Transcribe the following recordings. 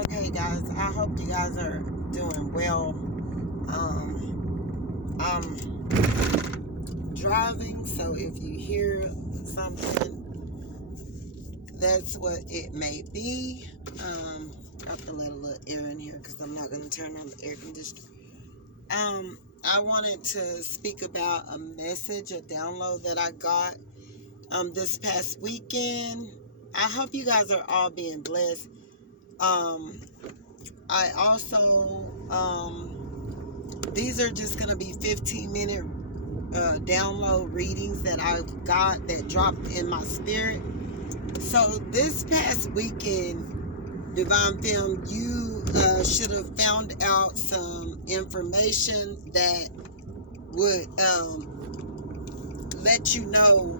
Okay, guys, I hope you guys are doing well. I'm driving, so if you hear something, that's what it may be. I have to let a little air in here because I'm not going to turn on the air conditioner. I wanted to speak about a message, a download that I got this past weekend. I hope you guys are all being blessed. I also, these are just going to be 15-minute download readings that I've got that dropped in my spirit. So this past weekend, Divine Film, you should have found out some information that would let you know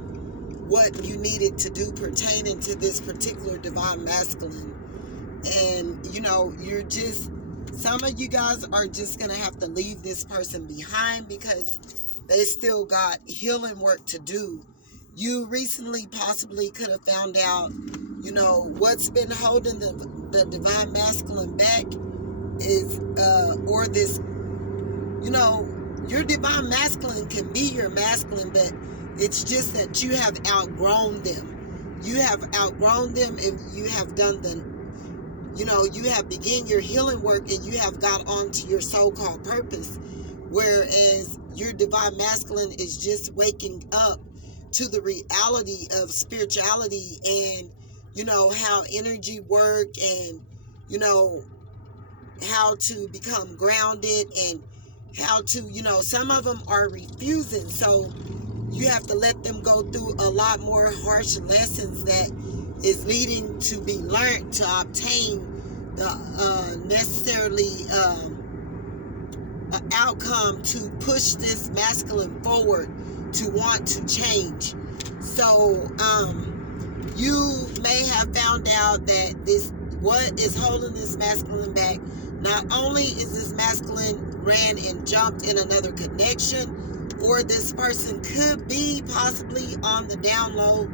what you needed to do pertaining to this particular divine masculine. And you're just, some of you guys are just gonna have to leave this person behind because they still got healing work to do. You recently possibly could have found out, what's been holding the divine masculine back is or this, your divine masculine can be your masculine, but it's just that you have outgrown them. You have outgrown them, and you have done you have begun your healing work, and you have got onto your so-called purpose, whereas your divine masculine is just waking up to the reality of spirituality and how energy work, and how to become grounded, and how to some of them are refusing, so you have to let them go through a lot more harsh lessons that is needing to be learned to obtain the necessarily outcome to push this masculine forward to want to change. So you may have found out that what is holding this masculine back, not only is this masculine ran and jumped in another connection, or this person could be possibly on the down low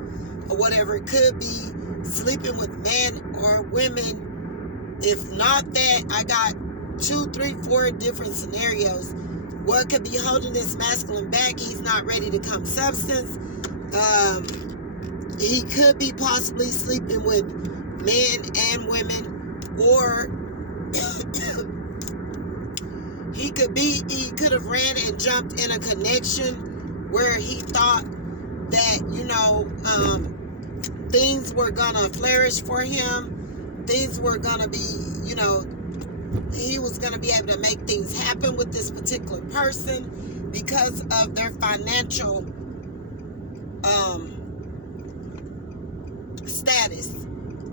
or whatever, it could be sleeping with men or women. If not that, I got 2, 3, 4 different scenarios. What could be holding this masculine back? He's not ready to come substance. He could be possibly sleeping with men and women, or he could have ran and jumped in a connection where he thought that things were gonna flourish for him. Things were gonna be, he was gonna be able to make things happen with this particular person because of their financial status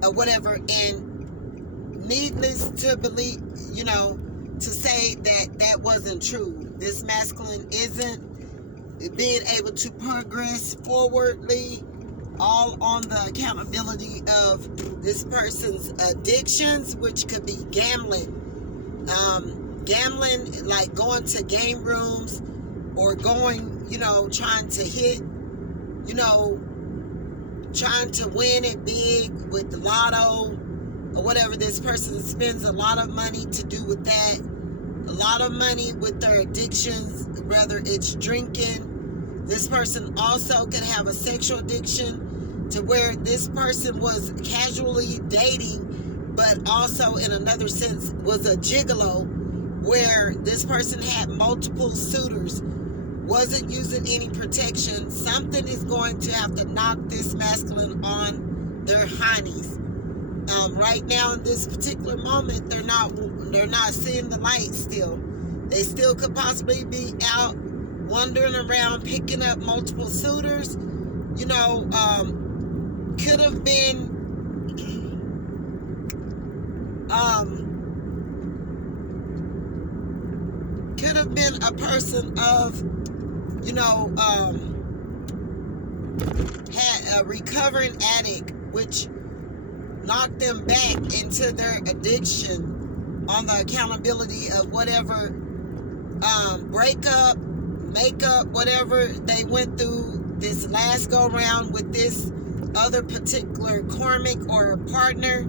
or whatever. And needless to believe, to say that wasn't true. This masculine isn't being able to progress forwardly, all on the accountability of this person's addictions, which could be gambling. Gambling, like going to game rooms or going, trying to hit, trying to win it big with the lotto or whatever. This person spends a lot of money to do with that. A lot of money with their addictions, whether it's drinking. This person also could have a sexual addiction to where this person was casually dating, but also in another sense was a gigolo, where this person had multiple suitors, wasn't using any protection. Something is going to have to knock this masculine on their heinies. Right now in this particular moment, they're not seeing the light still. They still could possibly be out wandering around picking up multiple suitors. Could have been a person of had a recovering addict, which knocked them back into their addiction on the accountability of whatever breakup, makeup, whatever they went through this last go round with this other particular karmic or partner.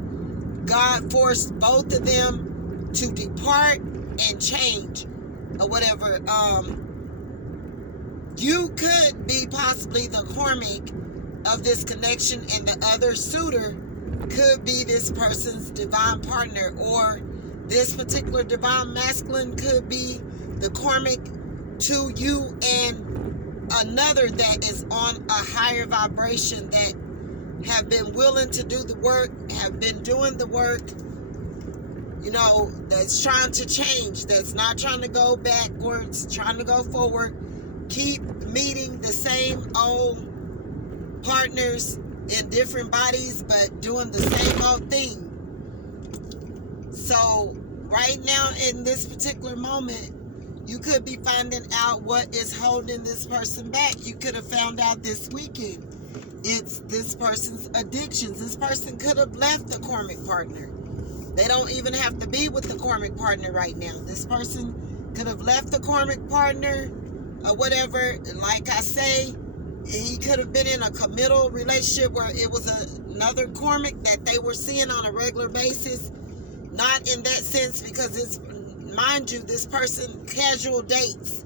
God forced both of them to depart and change or whatever. You could be possibly the karmic of this connection, and the other suitor could be this person's divine partner, or this particular divine masculine could be the karmic to you and another that is on a higher vibration, that have been willing to do the work, have been doing the work, you know, that's trying to change, that's not trying to go backwards, trying to go forward, keep meeting the same old partners in different bodies, but doing the same old thing. So right now in this particular moment, you could be finding out what is holding this person back. You could have found out this weekend. It's this person's addictions. This person could have left the karmic partner. They don't even have to be with the karmic partner right now. This person could have left the karmic partner or whatever. Like I say, he could have been in a committal relationship where it was another karmic that they were seeing on a regular basis. Not in that sense, because it's, mind you, this person casual dates.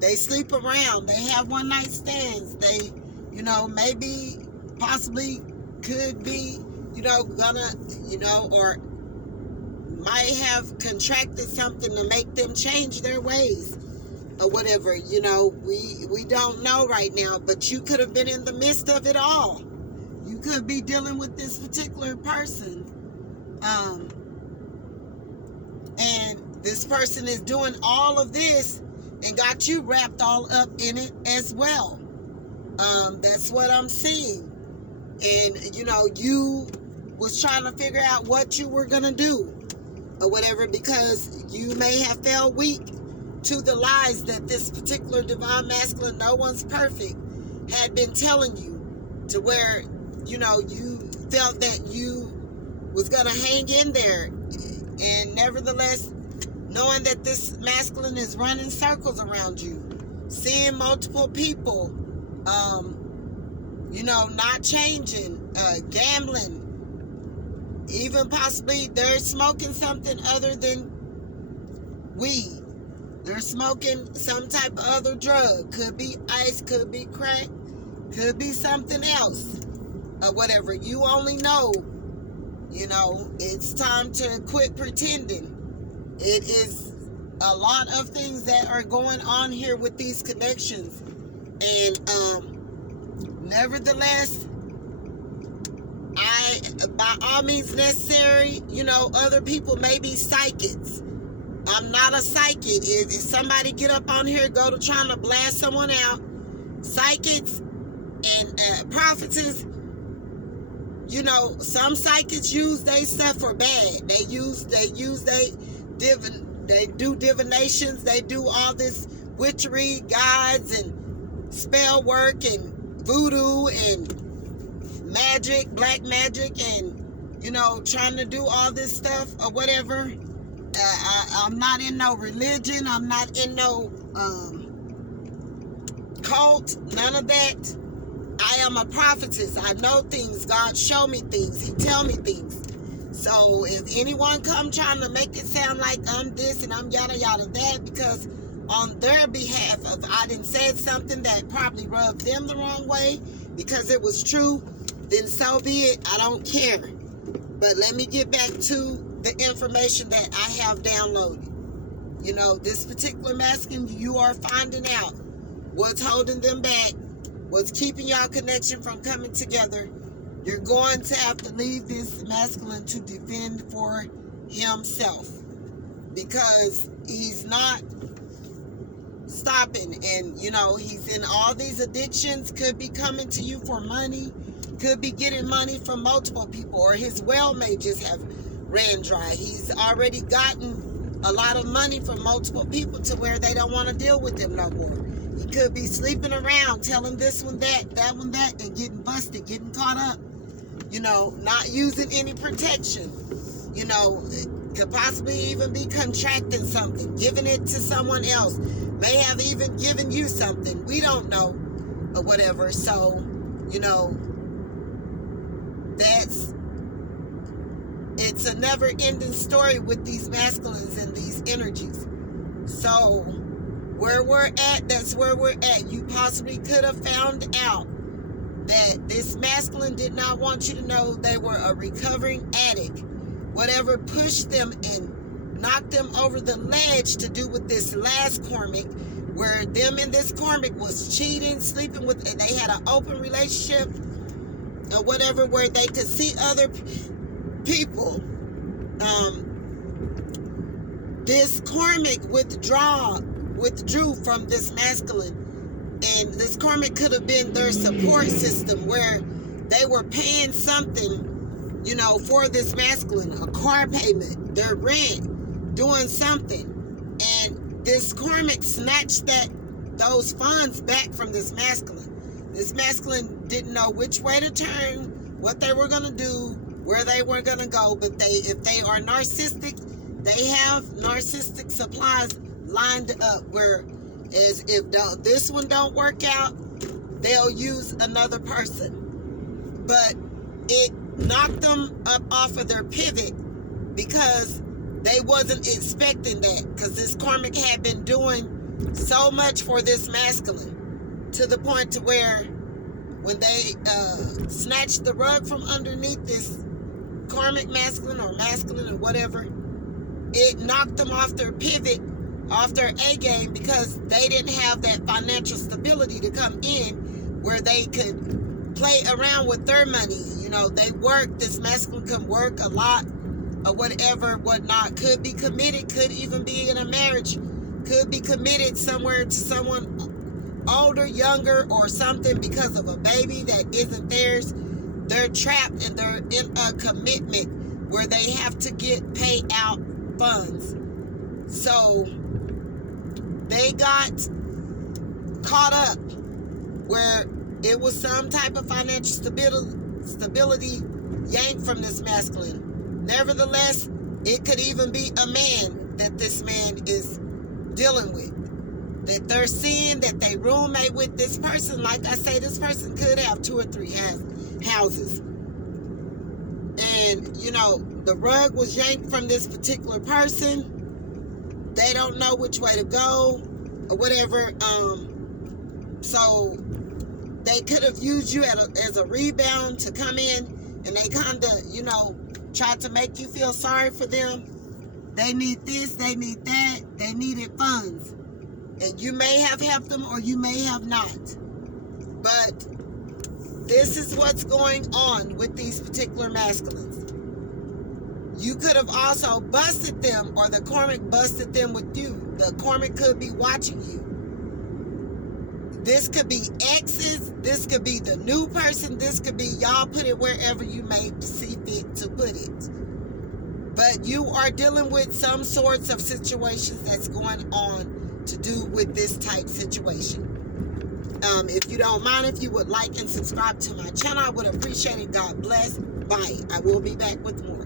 They sleep around. They have one night stands. They, you know, maybe, possibly, could be, you know, gonna, you know, or might have contracted something to make them change their ways or whatever. You know, we don't know right now, but you could have been in the midst of it all. You could be dealing with this particular person. And this person is doing all of this and got you wrapped all up in it as well. That's what I'm seeing. And, you know, you was trying to figure out what you were going to do or whatever, because you may have fell weak to the lies that this particular divine masculine, no one's perfect, had been telling you, to where, you know, you felt that you was going to hang in there. And nevertheless, knowing that this masculine is running circles around you, seeing multiple people, you know, not changing, gambling, even possibly they're smoking something other than weed. They're smoking some type of other drug. Could be ice, could be crack, could be something else, or whatever. You only know. You know, it's time to quit pretending. It is a lot of things that are going on here with these connections. And nevertheless, by all means necessary, you know, other people may be psychics. I'm not a psychic. If somebody get up on here, go to trying to blast someone out, psychics and prophetess, you know, some psychics use their stuff for bad. They do divinations. They do all this witchery, guides, and spell work, and voodoo, and magic, black magic, and, you know, trying to do all this stuff or whatever. I'm not in no religion. I'm not in no cult. None of that. I am a prophetess. I know things. God show me things. He tell me things. So if anyone come trying to make it sound like I'm this and I'm yada yada that, because on their behalf of I done said something that probably rubbed them the wrong way because it was true, then so be it. I don't care. But let me get back to the information that I have downloaded. You know, this particular masculine, you are finding out what's holding them back, what's keeping y'all connection from coming together. You're going to have to leave this masculine to defend for himself, because he's not stopping. And, you know, he's in all these addictions, could be coming to you for money, could be getting money from multiple people, or his well may just have ran dry. He's already gotten a lot of money from multiple people to where they don't want to deal with him no more. He could be sleeping around, telling this one that, that one that, and getting busted, getting caught up. You know, not using any protection. You know, could possibly even be contracting something, giving it to someone else. May have even given you something. We don't know, or whatever. So, you know, it's a never-ending story with these masculines and these energies. So where we're at, that's where we're at. You possibly could have found out that this masculine did not want you to know they were a recovering addict. Whatever pushed them and knocked them over the ledge to do with this last karmic, where them and this karmic was cheating, sleeping with, and they had an open relationship or whatever, where they could see other people. This karmic withdrew from this masculine, and this karmic could have been their support system, where they were paying something, you know, for this masculine, a car payment, their rent, doing something, and this karmic snatched those funds back from this masculine. This masculine didn't know which way to turn, what they were going to do, where they were going to go, but if they are narcissistic, they have narcissistic supplies lined up, where as if this one don't work out, they'll use another person. But it knocked them up off of their pivot because they wasn't expecting that, because this karmic had been doing so much for this masculine, to the point to where when they snatched the rug from underneath this karmic masculine or whatever, it knocked them off their pivot, off their A game, because they didn't have that financial stability to come in where they could play around with their money. You know, they work, this masculine can work a lot or whatnot, could be committed, could even be in a marriage, could be committed somewhere to someone older, younger, or something, because of a baby that isn't theirs. They're trapped and they're in a commitment where they have to get paid out funds. So they got caught up where it was some type of financial stability yanked from this masculine. Nevertheless, it could even be a man that this man is dealing with, that they're seeing, that they roommate with this person. Like I say, this person could have 2 or 3 houses. And, you know, the rug was yanked from this particular person. They don't know which way to go or whatever. So they could have used you as a rebound to come in, and they kind of, you know, tried to make you feel sorry for them. They need this, they need that, they needed funds. And you may have helped them or you may have not. But this is what's going on with these particular masculines. You could have also busted them, or the karmic busted them with you. The karmic could be watching you. This could be exes. This could be the new person. This could be y'all, put it wherever you may see fit to put it. But you are dealing with some sorts of situations that's going on to do with this type situation. If you don't mind, if you would like and subscribe to my channel, I would appreciate it. God bless. Bye. I will be back with more.